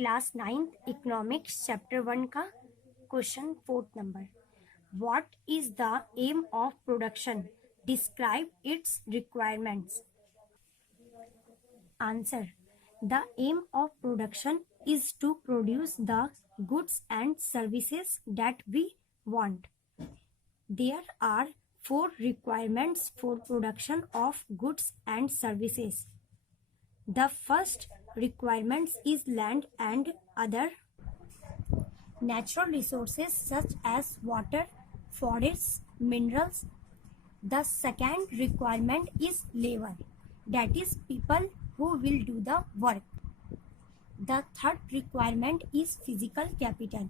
Class 9th economics chapter 1 का question 4th number. What is the aim of production? Describe its requirements. Answer. The aim of production is to produce the goods and services that we want. There are 4 requirements for production of goods and services. The first requirement is land and other natural resources such as water, forests, minerals. The second requirement is labor, that is people who will do the work. The third requirement is physical capital,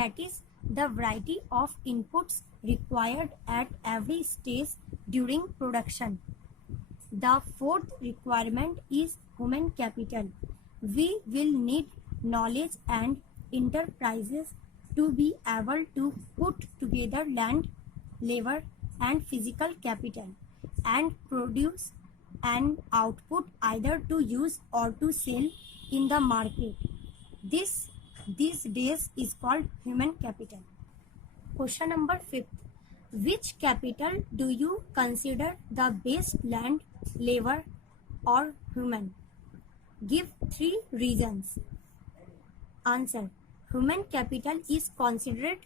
that is the variety of inputs required at every stage during production. The fourth requirement is human capital. We will need knowledge and enterprises to be able to put together land, labor, and physical capital and produce an output either to use or to sell in the market. This these days is called human capital. Question number 5. Which capital do you consider the best, land, labor, or human? Give 3 reasons. Answer. Human capital is considered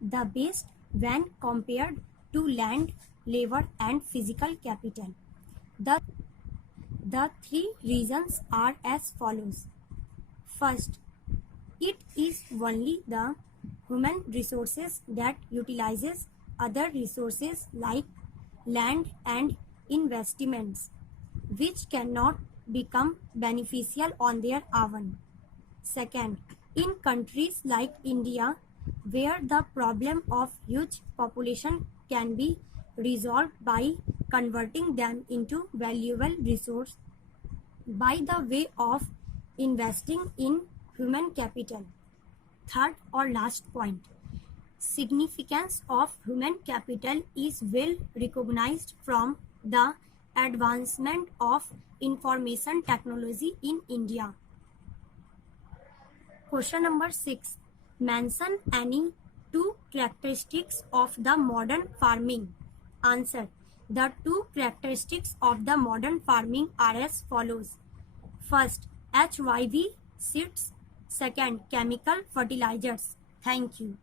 the best when compared to land, labor, and physical capital. The 3 reasons are as follows. First, it is only the human resources that utilizes other resources like land and investments, which cannot become beneficial on their own. Second, in countries like India, where the problem of huge population can be resolved by converting them into valuable resource by the way of investing in human capital. Third or last point, significance of human capital is well recognized from the advancement of information technology in India. Question number 6. Mention any 2 characteristics of the modern farming. Answer. The 2 characteristics of the modern farming are as follows. First, HYV seeds. Second, chemical fertilizers. Thank you.